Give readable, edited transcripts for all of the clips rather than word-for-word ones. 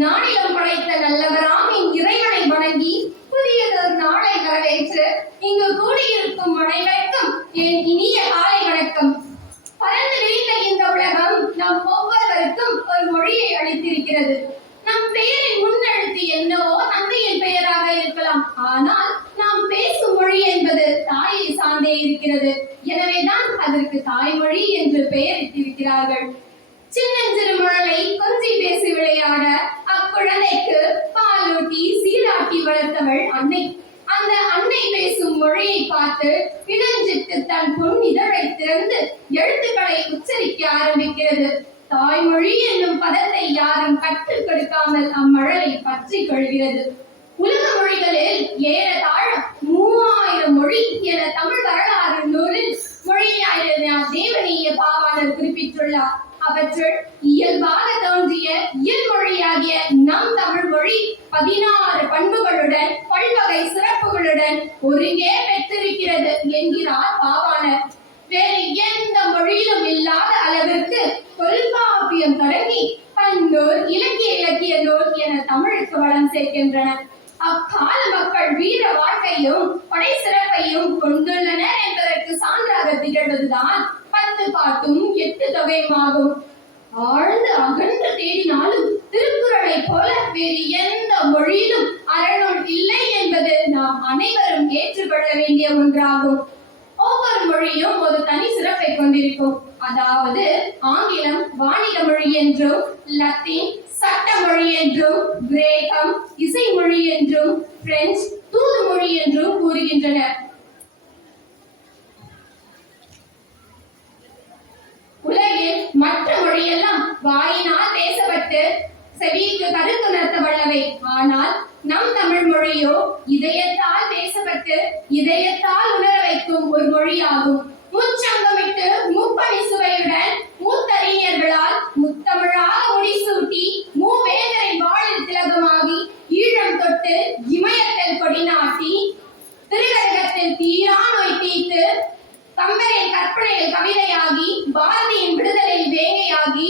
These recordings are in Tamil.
நாடிலம் படைத்த நல்லவராம் இறைவனை வணங்கி புதியதொரு நாளை வரவேற்று இங்கு கூடியிருக்கும் அனைவருக்கும் என் இனிய காலை வணக்கம். பறந்து விரிந்த இந்த உலகம் நம் ஒவ்வொருவருக்கும் ஒரு மொழியை அளித்திருக்கிறது. நம் பெயரின் முன்னெழுத்து என்னவோ தந்தையின் பெயராக இருக்கலாம், ஆனால் நாம் பேசும் மொழி என்பது தாயை சார்ந்தே இருக்கிறது. எனவேதான் அதற்கு தாய்மொழி என்று பெயரிட்டிருக்கிறார்கள். சின்னஞ்சிறு முழலை கொஞ்சி பேசி விளையாட அக்குழந்தைக்கு பாலூட்டி சீராட்டி வளர்த்தவள் அன்னை. அந்த அன்னை பேசும் மொழியை பார்த்து இணைஞ்சிட்டு தன் பொன் இதழை திறந்து எழுத்துக்களை உச்சரிக்க ஆரம்பிக்கிறது. தாய்மொழி என்னும் பதத்தை யாரும் கற்றுக் கொடுக்காமல் அம்மழலை பற்றி கொள்கிறது. உலக மொழிகளில் ஏறத்தாழ 3000 மொழி என தமிழ் வரலாறு நூலில் மொழியாயிரம் தேவநீய பாவாணர் குறிப்பிட்டுள்ளார். அவற்றுள் இயல்பாக தோன்றிய இயல்மொழியாகிய நம் தமிழ் மொழி 16 பண்புகளுடன் பல்வகை சிறப்புகளுடன் ஒருங்கே பெற்றிருக்கிறது என்கிறார் பாவாணர். வேறு எந்த மொழியிலும் இல்லாத அளவிற்கு தொல்காப்பியம் தொடங்கி பன்னூர் இலக்கிய நூல் என தமிழுக்கு வளம் சேர்க்கின்றன. அக்கால மக்கள் வீர வாழ்க்கையும் படை சிறப்பையும் கொண்டுள்ளனர் என்பதற்கு சான்றாக திகழ்வதுதான் 10 பாட்டும் 8 தொகையுமாகும். ஆழ்ந்து அகன்று தேடினாலும் திருக்குறளை போல வேறு எந்த மொழியிலும் அறநூல் இல்லை என்பது நாம் அனைவரும் ஏற்றுக்கொள்ள வேண்டிய ஒன்றாகும். ஒவ்வொரு மொழியும் ஒரு தனி சிறப்பை கொண்டிருக்கும். அதாவது ஆங்கிலம் வாணிக மொழி என்றும், லத்தீன் சட்ட மொழி என்றும், கிரேக்கம் இசை மொழி என்றும், பிரெஞ்சு தூது மொழி என்றும் கூறுகின்றனர். உலகில் மற்ற மொழியெல்லாம் வாயினால் பேசப்பட்டு செவிக்கு கருத்துணர்த்த வல்லவை. ஆனால் நம் தமிழ் மொழியோ இதயத்தால் பேசப்பட்டு இதயத்தால் உணர வைக்கும் ஒரு மொழியாகும். முச்சங்கமிட்டு முப்பணி சுவையுடன் மூத்தறிஞர்களால் முத்தமிழாக முடிசூட்டி மூவேந்தரின் வாழில் திலகமாகி ஈழம் தொட்டு இமயத்தில் கொடி நாட்டி திருகரகத்தில் தீரா நோய் தீர்த்து கம்பரின் கற்பனையில் கவிதையாகி பாரதியின் விடுதலையில் வேங்கையாகி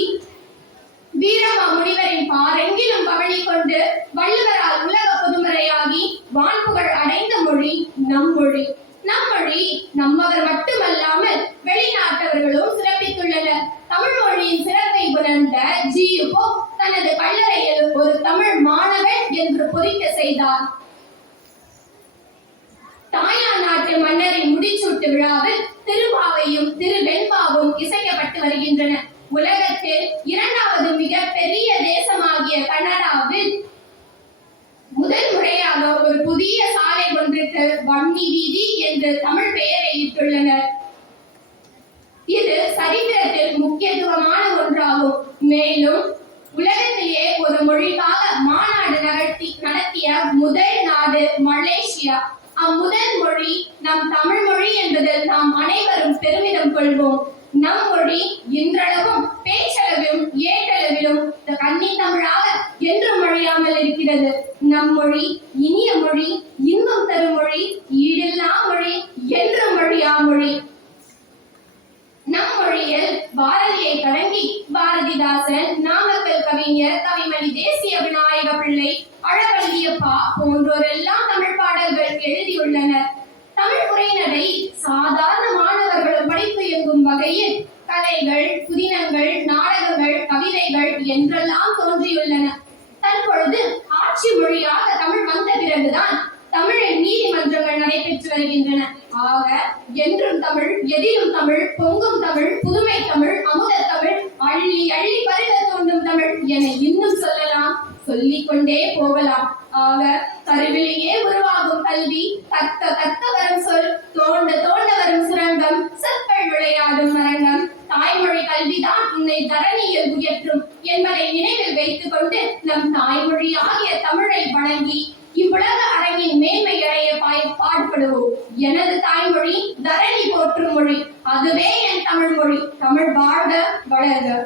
வீரமா முனிவரின் பாரெங்கிலும் பவனி கொண்டு வள்ளுவரால் உலக பொதுமறையாகி வான்புகழ் அடைந்த மொழி நம் மொழி. நம் மொழி நம்மவர் மட்டுமல்லாமல் வெளிநாட்டவர்களும் சிறப்பித்துள்ளனர். தமிழ் மொழியின் சிறப்பை உணர்ந்த ஜி.யு. தனது கல்லறையில் ஒரு தமிழ் மாணவன் என்று பொறிக்க செய்தார். தாய்லாந்து நாட்டு மன்னரின் முடிசூட்டு விழாவில் திருவாவையும் திருவெண்பாவும் இசைக்கப்பட்டு வருகின்றன. உலகத்தில் 2வது மிக பெரிய தேசமாகிய கனடாவில் முதல் முறையாக ஒரு புதிய சாலை ஒன்றுக்கு வன்னி வீதி என்று தமிழ் பெயரை இட்டுள்ளனர். இது சரித்திரத்தில் முக்கியத்துவமான ஒன்றாகும். மேலும் உலகத்திலே ஒரு மொழிக்காக மாநாடு நடத்திய முதல் நாடு மலேசியா. அம்முதல் மொழி நம் தமிழ் மொழி என்பதில் நாம் அனைவரும் பெருமிதம் கொள்வோம். நம் மொழி இன்றளவும் பேச்சளவிலும் ஏட்டளவிலும் கன்னி தமிழாக என்றும் மொழியாமல் இருக்கிறது. நம் மொழி இனிய மொழி, இன்பம் தரும் மொழி, ஈடில்லா மொழி, என்றும் மொழியா மொழி. நம் மொழியில் பாரதியை தொடங்கி பாரதிதாசன், நாமக்கல் கவிஞர் கவிமணி தேசிய விநாயக பிள்ளை, அழகல்லியப்பா போன்றோரெல்லாம் தமிழ் பாடல்கள் எழுதியுள்ளனர். தமிழ் உரைநடை சாதாரண மாணவர்களும் படிப்பு இயங்கும் வகையில் கதைகள், புதினங்கள், நாடகங்கள், கவிதைகள் என்றெல்லாம் தோன்றியுள்ளன. தற்பொழுது ஆட்சி மொழியாக தமிழ் வந்த பிறகுதான் தமிழில் நீதிமன்றங்கள் நடைபெற்று வருகின்றன. ஆக என்றும் தமிழ், எதிலும் தமிழ், பொங்கும் தமிழ், புதுமை தமிழ், அமுத தமிழ், அள்ளி அள்ளி பருக தோன்றும் தமிழ் என இன்னும் சொல்லலாம், சொல்லிக் கொண்டே போகலாம். ஆக கருவிலேயே உருவாகும் கல்வி, கற்க கற்க வரும் சொல், தோண்ட தோண்ட வரும் சுரங்கம், சொற்கள் விளையாடும் அரங்கம், தாய்மொழி கல்விதான் உன்னை தரணியில் உயர்த்தும் என்பதை நினைவில் வைத்துக் கொண்டு நம் தாய்மொழி ஆகிய தமிழை வணங்கி இவ்வுலக அரங்கின் மேன்மை அடைய பாடுபடுவோம். எனது தாய்மொழி தரணி போற்றும் மொழி, அதுவே என் தமிழ் மொழி. தமிழ் வாழ்க வளர்க.